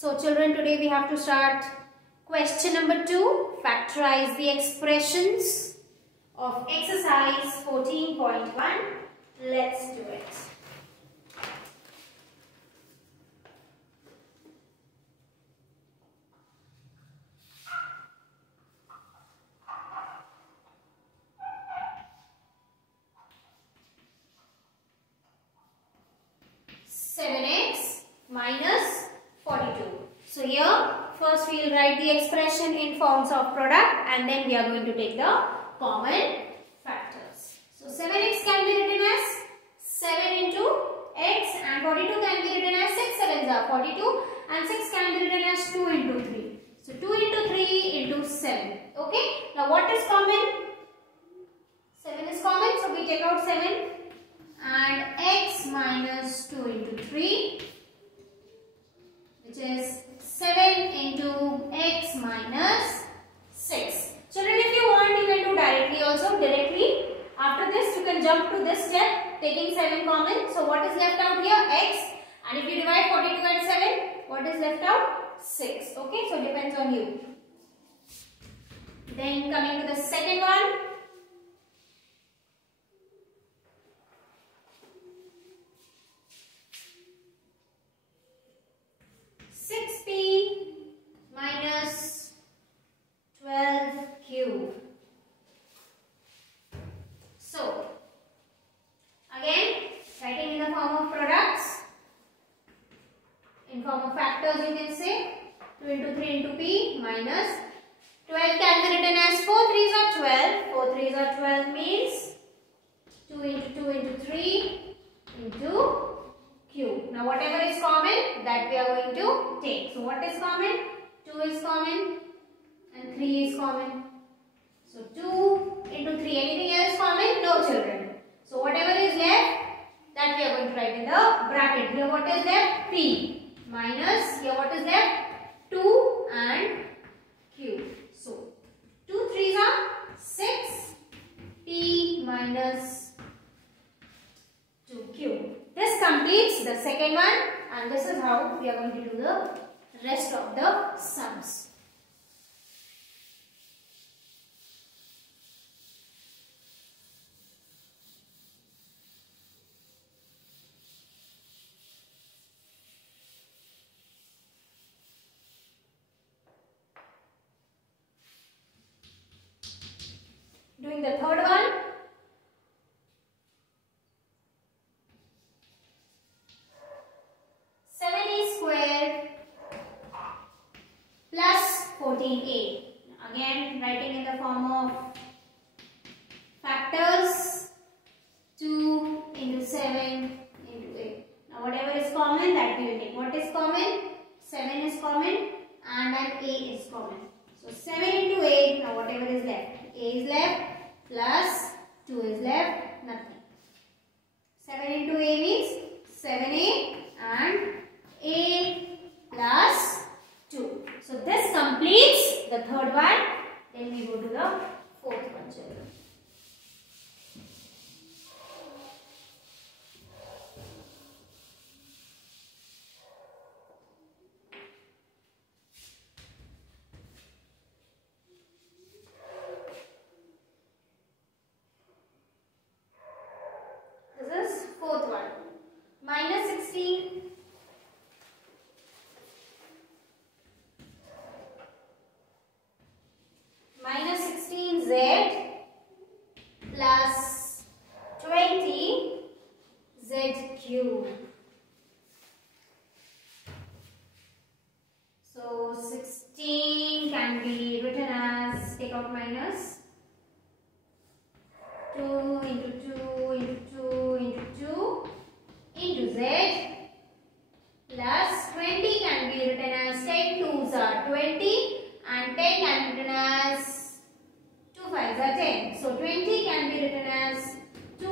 So children, today we have to start question number 2. Factorize the expressions of exercise 14.1. Let's do it. Minus 42. So here first we will write the expression in forms of product and then we are going to take the common factors. So 7x can be written as 7 into x and 42 can be written as 6 sevens are 42 and 6 can be written as 2 into 3. So 2 into 3 into 7. Okay. Now what is common? 7 is common, so we take out 7 and x minus 2 into 3. Which is 7 into x minus 6. Children, if you want, you can do directly also. Directly after this, you can jump to this step, taking 7 common. So what is left out here? X. And if you divide 42 and 7, what is left out? 6. Okay, so it depends on you. Then coming to the second one. Minus 12 cube. So, again, writing in the form of products, in form of factors you can say, 2 into 3 into p minus 12 can be written as 4 3s are 12, 4 3s are 12 means 2 into 2 into 3 into cube. Now whatever is common that we are going to take. So what is common? 2 is common and 3 is common. So 2 into 3. Anything else common? No, children. So whatever is left that we are going to write in the bracket. Here what is left? P minus here what is left? 2 and cube. So 2 3s are 6. P minus 2 cube. This completes the second one and this is how we are going to do the rest of the sums. Doing the third one. Plus 14a. Again, writing in the form of factors. 2 into 7 into 8. Now whatever is common that we will take. What is common? 7 is common and then a is common. So 7 into 8. Now whatever is left. A is left plus 2 is left. Nothing. 7 into a means 7a and a plus 2. So this completes the third one. Then we go to the fourth one, children. This is fourth one. Minus 16. Minus 16z plus 20z cube. So 16 can be written as, take out minus, 2 into 2 into 2 into 2 into z plus 20 can be written as 10 2s are 20 and 10 can be written as 2 5s are 10. So 20 can be written as 2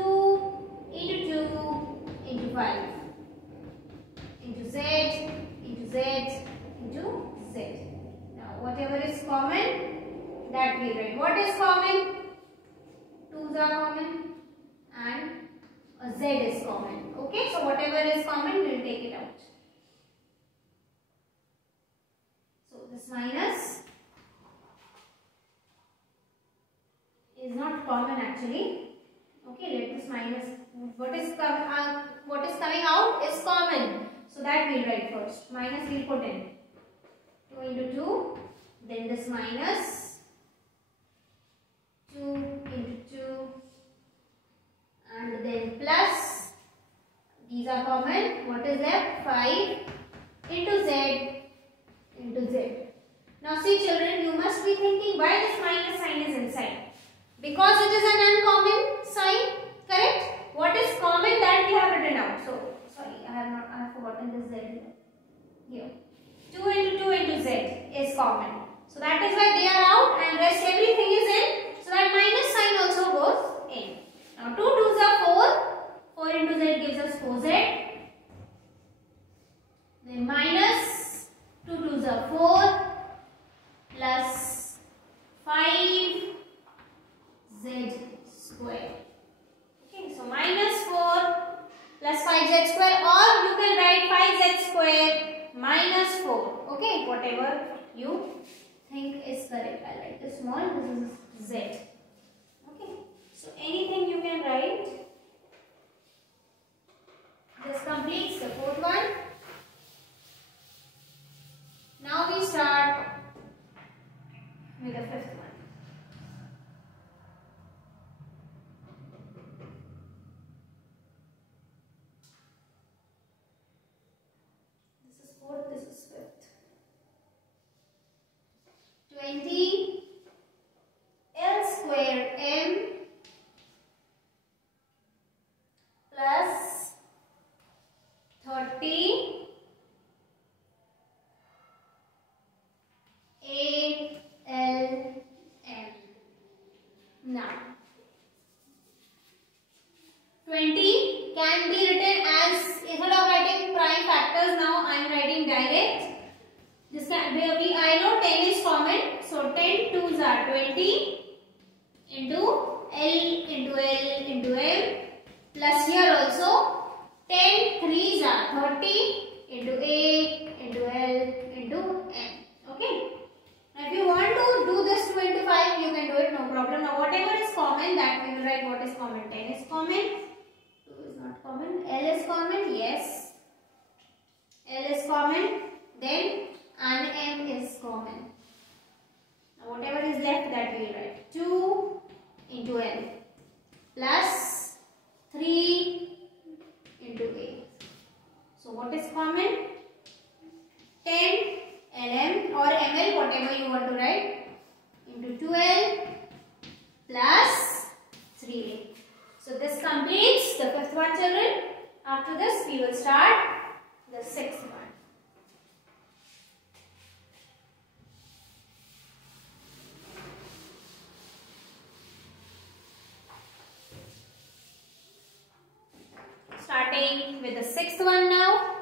into 2 into 5 into z into z into z. Now whatever is common that we write. What is common? 2s are common and a z is common. Okay, so whatever is common we will take it out. this minus is not common actually. Okay, let this minus, what is coming out is common. So that we'll write first. Minus we'll put in. 2 into 2. Then this minus 2 into 2. And then plus. These are common. What is left? 5 into z into z. Now see children, you must be thinking why this minus sign is inside. Because it is an uncommon sign, correct? What is common that we have written out. So, sorry, I have forgotten this z here. 2 into 2 into z is common. So that is why they are out and rest everything is in. So that minus sign also goes in. Now 2 2s are 4. 4 into z gives us 4z. Then minus 2 2s are 4 plus 5 z square. Okay, so minus 4 plus 5z square, or you can write 5z square minus 4. Okay, whatever you think is correct. I write this small, this is z. Okay, so anything you can write. This completes the fourth one. Now we start with the fifth one. This is fourth, this is fifth. 20 L square M plus 30 8 L M. Now 20 can be written as, instead of writing prime factors, now I am writing direct. This can be, I know 10 is common, so 10 2s are 20 into L into L into M, plus here also 10 3s are 30 into 8 into L into M. Okay. Now if you want to do this 2 into 5, you can do it, no problem. Now whatever is common, that we will write what is common. 10 is common, 2 is not common, L is common, yes. L is common, then and M is common. Now whatever is left, that we will write 2 into L plus 3 into 8. So what is common? 10 LM or ML, whatever you want to write, into 2L plus 3A. So this completes the fifth one, children. After this, we will start the sixth one. Starting with the sixth one now.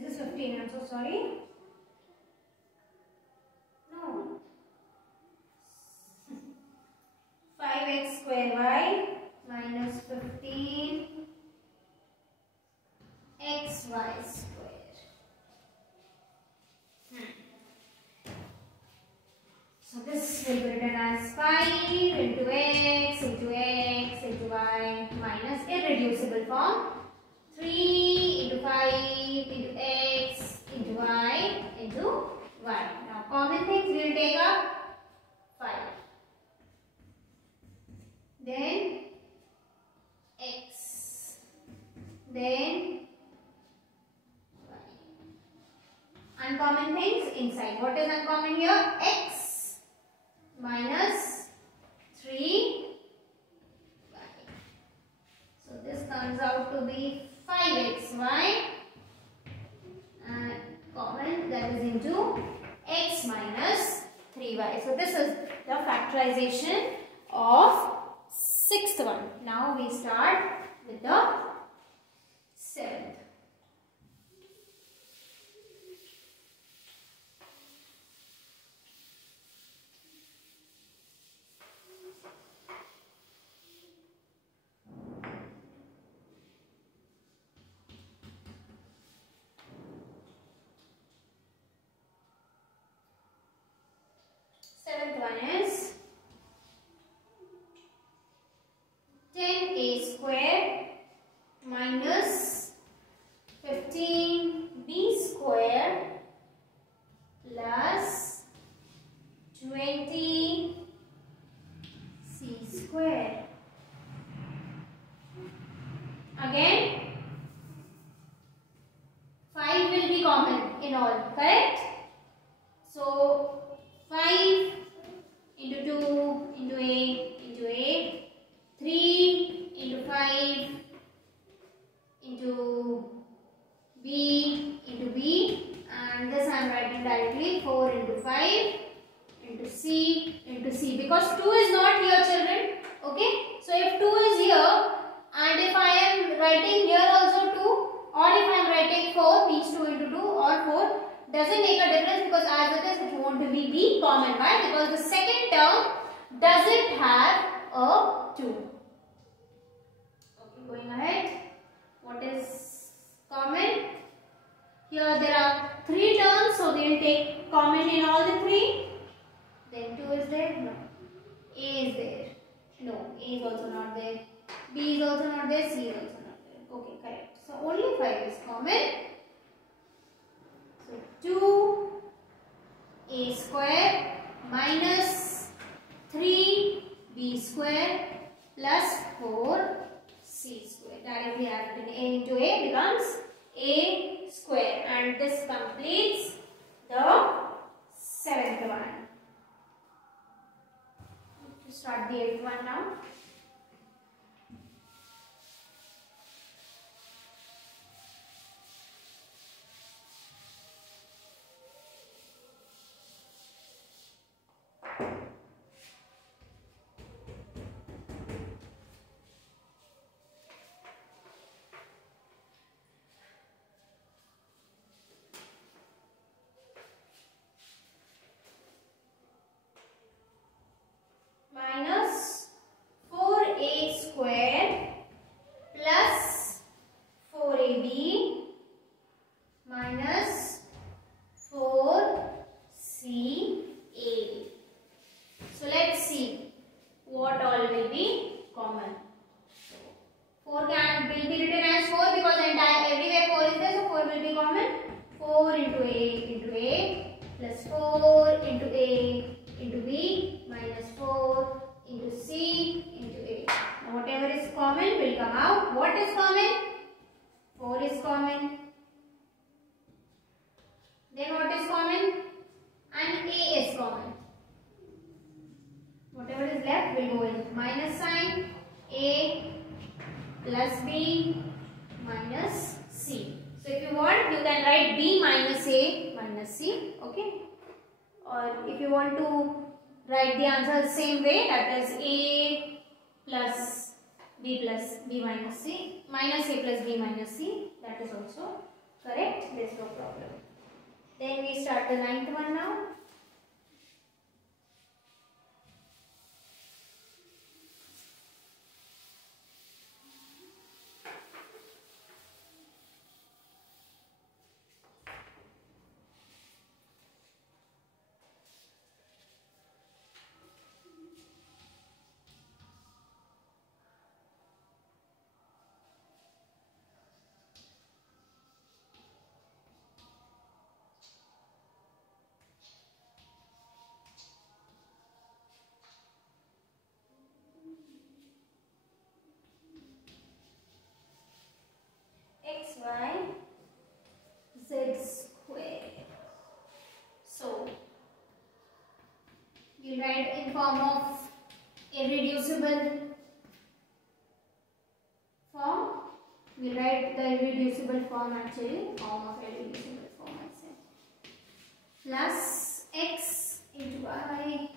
This is 15, I'm so sorry. No. 5x square y minus 15 xy square. So this will be written as 5 into x into x into y minus irreducible form 3 into 5 into x into y into y. Now common things we will take up 5. Then x. Then y. Uncommon things inside. What is uncommon here? X minus 3y. So this comes out to be 5xy and common, that is into x minus 3y. So this is the factorization of sixth sixth one. Now we start with the seventh. Seventh one is 10a square minus 15b square plus 20c square. Again, 5 will be common in all, correct? So 5 into 2 into a 3 into 5 into b, and this I am writing directly 4 into 5 into c, because 2 is not here, children. Okay, so if 2 is here and if I am writing here also 2, or if I am writing 4, means 2 into 2 or 4, doesn't make a difference, because as it is, it won't be common. Why? Because the second term doesn't have a 2. Okay, going ahead. What is common? Here there are 3 terms, so they will take common in all the 3. Then 2 is there? No. A is there? No. A is also not there. B is also not there. C is also not there. Okay, correct. So only 5 is common. So 2a square minus 3b square plus 4c square. Directly add it in a into a becomes a square, and this completes the seventh one. To start the eighth one now. Minus 4a square plus 4ab minus 4ca. So let's see what all will be common. 4 will be written as 4 because everywhere 4 is there, so 4 will be common. 4 into a plus 4 into a into b minus 4 into c into a. Now whatever is common will come out. What is common? 4 is common. Then what is common? And a is common. Whatever is left will go in. Minus sign, a plus b minus c. So if you want, you can write b minus a minus c. Okay. Or if you want to write the answer the same way, that is a plus b minus c, minus a plus b minus c, that is also correct. There is no problem. Then we start the ninth one now. Xy z square. So we write in form of irreducible form. We write the irreducible form actually, form of irreducible form I said. Plus x into y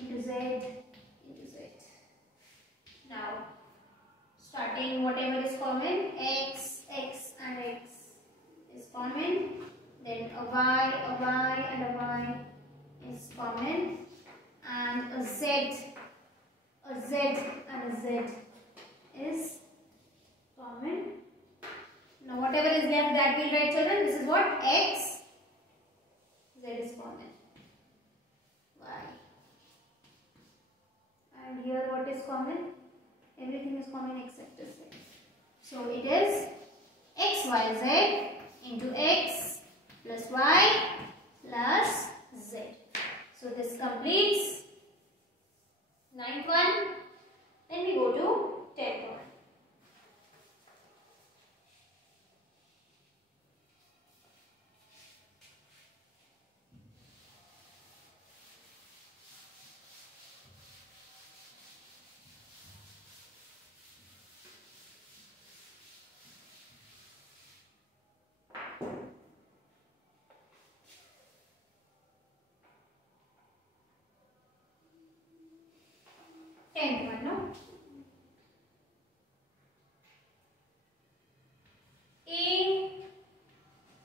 into z into z. Now whatever is common, x and x is common. Then a y and a y is common, and a z and a z is common. Now whatever is left, that we'll write, children. This is what? X, z is common, y. And here what is common? Everything is common except z. So it is x, y, z into x plus y plus z. So this completes 9th one. Then we go to 10th one. No? A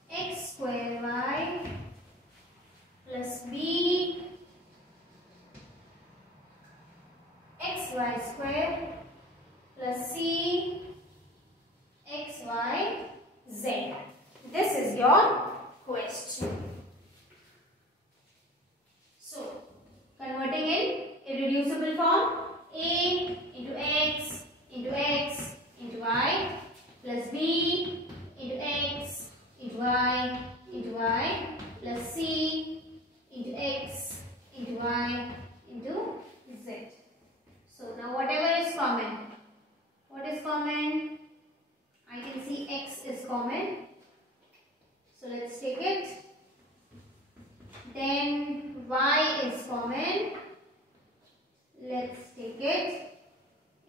x square y plus b x y square plus c x y z. This is your question. So, converting in irreducible form, a into x into y plus b into x into y plus c into x into y into z. So now whatever is common, what is common? I can see x is common. So let's take it. Then y is common. Let's take it.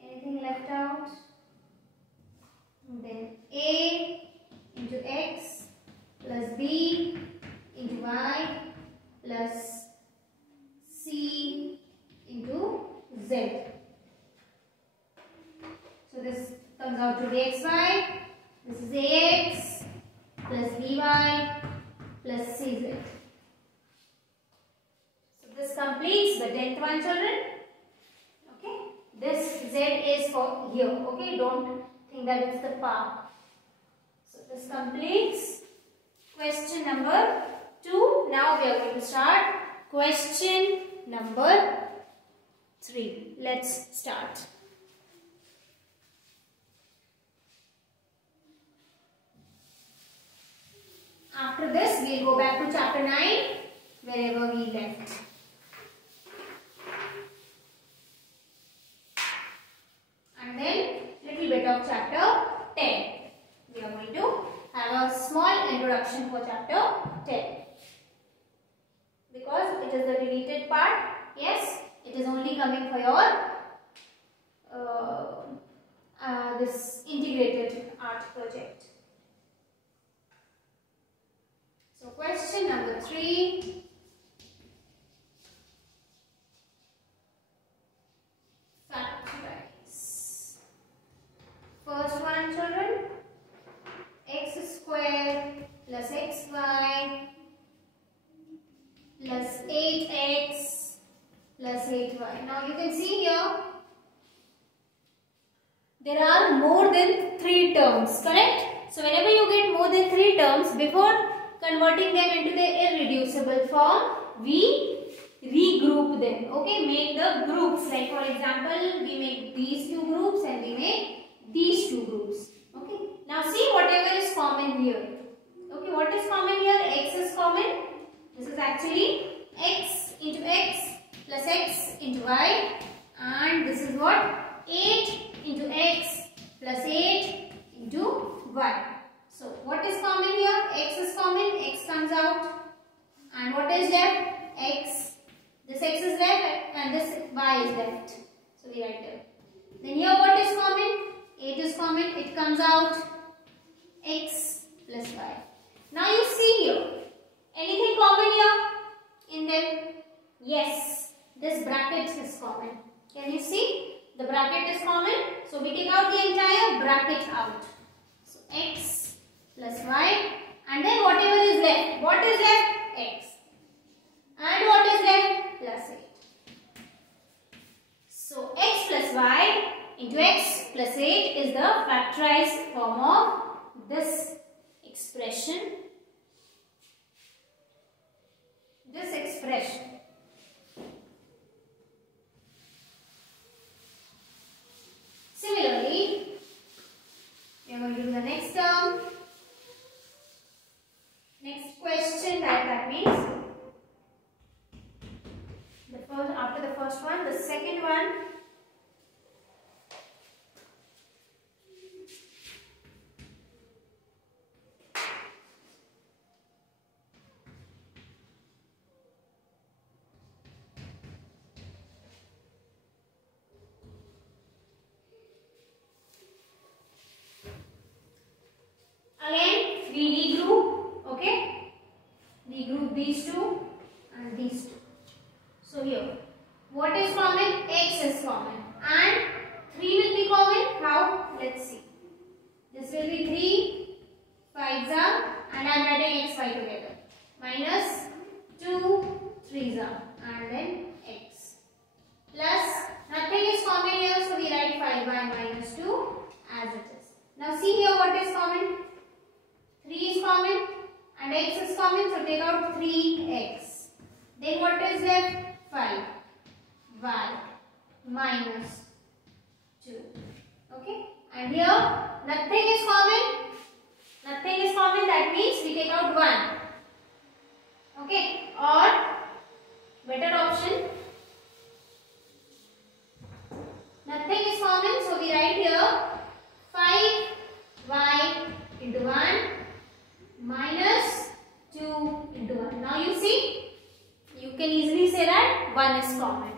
Anything left out? Then a into x plus b into y plus c into z. So this comes out to be xy. This is ax plus by plus cz. So this completes the 10th one, children. This z is for here, okay? Don't think that it's the park. So this completes question number 2. Now we are going to start question number 3. Let's start. After this, we'll go back to chapter 9, wherever we left. And then little bit of chapter 10. We are going to have a small introduction for chapter 10. Because it is the deleted part. Yes, it is only coming for your this integrated art project. So question number 3. Factorize. First one, children. X square plus xy plus 8x plus 8y. Now you can see here there are more than 3 terms, correct? So whenever you get more than 3 terms, before converting them into the irreducible form, we regroup them. Okay, make the groups. Like for example, we make these 2 groups and we make these 2 groups. Okay. Now see whatever is common here. Okay, what is common here? X is common. This is actually x into x plus x into y, and this is what? 8 into x plus 8 into y. So what is common here? X is common, x comes out, and what is left? X. This x is left and this y is left. So we write it. Then here what is common? 8 is common, it comes out, x plus y. Now you see here, anything common here in them? Yes, this bracket is common. Can you see? The bracket bracket is common, so we take out the entire bracket out. So x plus y, and then whatever is left. What is left? X. And what is left? Plus 8. So x plus y into x plus 8 is the factorized form of this expression. Similarly, we are going to do the next term. Next question that means after the first one, the second one. Again, we regroup, okay? Regroup these two and these two. So here, what is common? X is common. And 3 will be common. How? Let's see. This will be 3, 5s are, and I am writing x, y together. Minus 2, 3s are, and then x. Plus, nothing is common here, so we write 5y minus 2 as it is. Now see here what is common. 3 is common and x is common, so take out 3x. Then what is left? 5 y minus 2. Okay, and here nothing is common. Nothing is common, that means we take out 1. Okay, or better option, nothing is common, so we write here 5y into 1 minus 2 into 1. Now you see, you can easily say that 1 is common.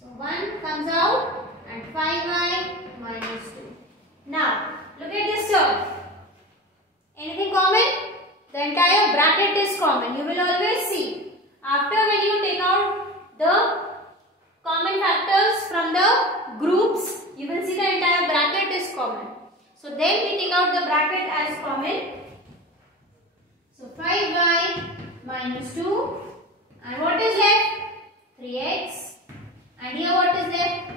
So 1 comes out and 5y minus 2. Now look at this term. Anything common? The entire bracket is common. You will always see after when you take out the common factors from the groups, you will see the entire bracket is common. So then we take out the bracket as common. So 5y minus 2, and what is left? 3x, and here what is left?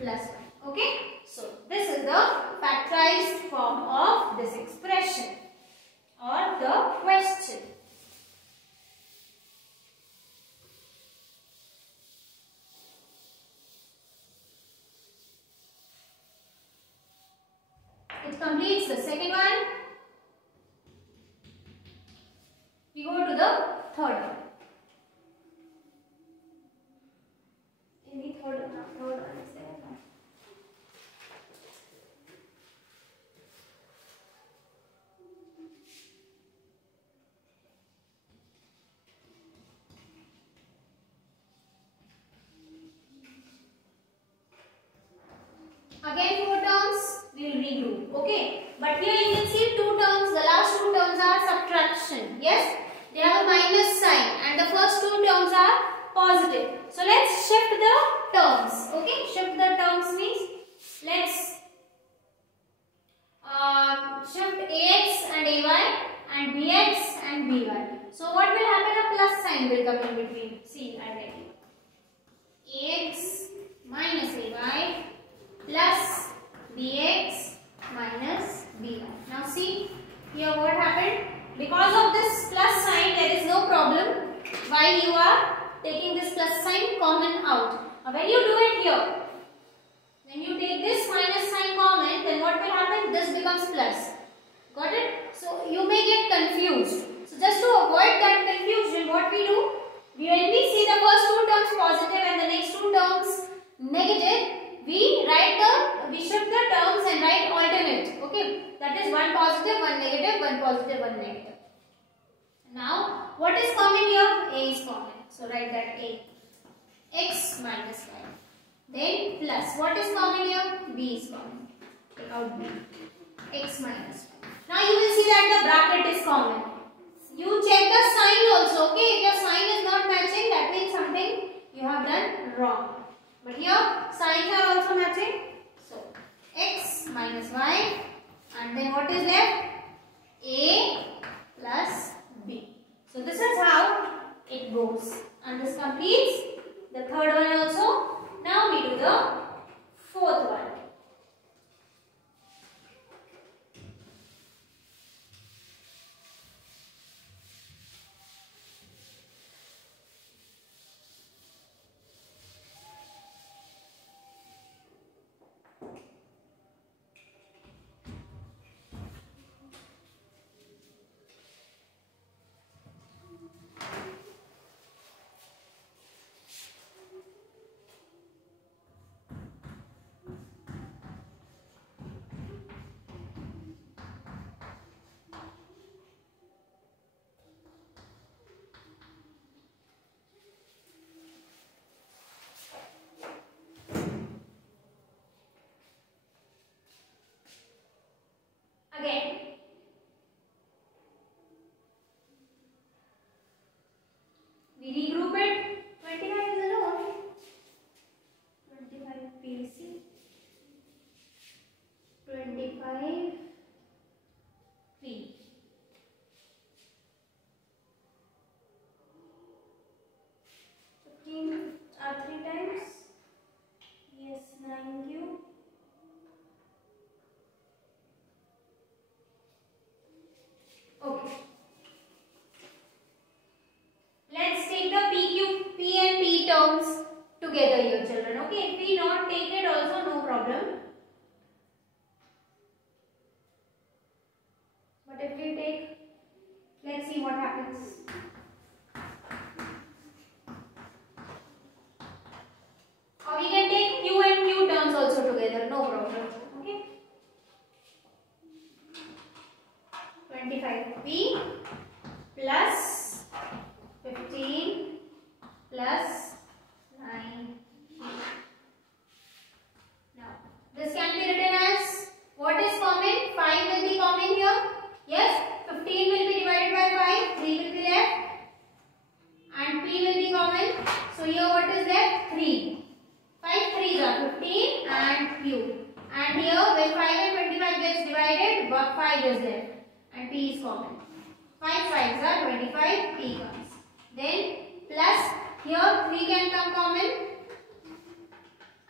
Plus 1. Okay, so this is the factorized form of this expression or the question. It completes the second one. We go to the third one. Any third one is there? Again 4 terms, we will regroup. Okay, but here you can see 2 terms. The last 2 terms are subtraction. Yes, they have a minus sign, and the first 2 terms are positive. So let's shift the terms. Okay, shift the terms means let's shift ax and ay and bx and by. So what will happen? A plus sign will come in between. See, I write here. Ax minus ay plus bx minus by. Now see here what happened. Because of this plus sign, there is no problem while you are taking this plus sign common out. Now when you do it here, when you take this minus sign common, then what will happen? This becomes plus. Got it? So you may get confused. So just to avoid that confusion, what we do? When we see the first 2 terms positive and the next 2 terms negative, we shift the terms and write alternate. Okay, that is 1 positive, 1 negative, 1 positive, 1 negative. Now, what is common here? A is common. So write that A. X minus y. Then plus. What is common here? B is common. Take out B. X minus y. Now you will see that the bracket is common. You check the sign also. Okay, if your sign is not matching, that means something you have done wrong. But here signs the fourth one. Again, we regroup it. 25 is alone. 25 PC. 25 P. 15 are 3 times. Yes, 9Q. Okay. Let's take the P and P terms together here, children. Okay, if we not take it also, no problem. But if we take, let's see what happens. Or we can take Q and Q terms also together, no problem. Okay. 25P plus 15 plus 9. Now, this can be written as, what is common? 5 will be common here. Yes, 15 will be divided by 5, 3 will be left. And P will be common. So here what is left? 3. 5 3s are 15 and Q. And here when 5 and 25 gets divided, 5 is left. And P is common. 5 5s are 25, P comes. Then plus, here 3 can come common.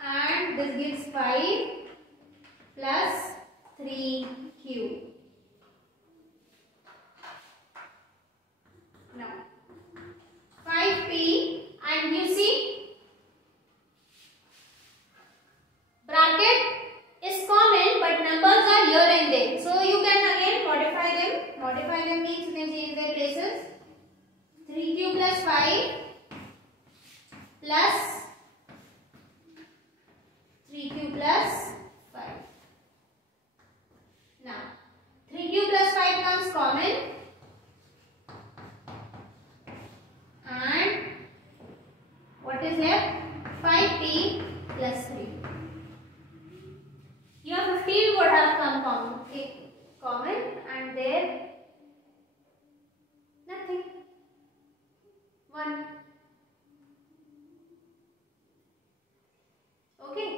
And this gives 5 plus 3Q. Now, 5P, and you see, bracket is common but numbers are here and there. So you can again modify them. Modify them means you can change their places. 3Q plus 5 plus 3Q plus 5. Now, 3Q plus 5 comes common. And what is left? 5P plus 3. Here 15 would have come common and there nothing. 1. Okay.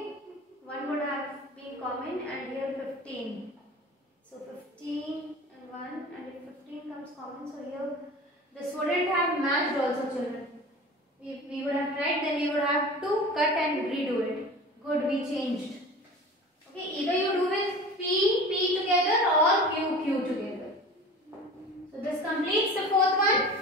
1 would have been common and here 15. So 15 and 1, and if 15 comes common, so here this wouldn't have matched also, children. If we would have tried, then we would have to cut and redo it. Good, we changed. Okay, either you do with P together or Q together. So this completes the fourth one.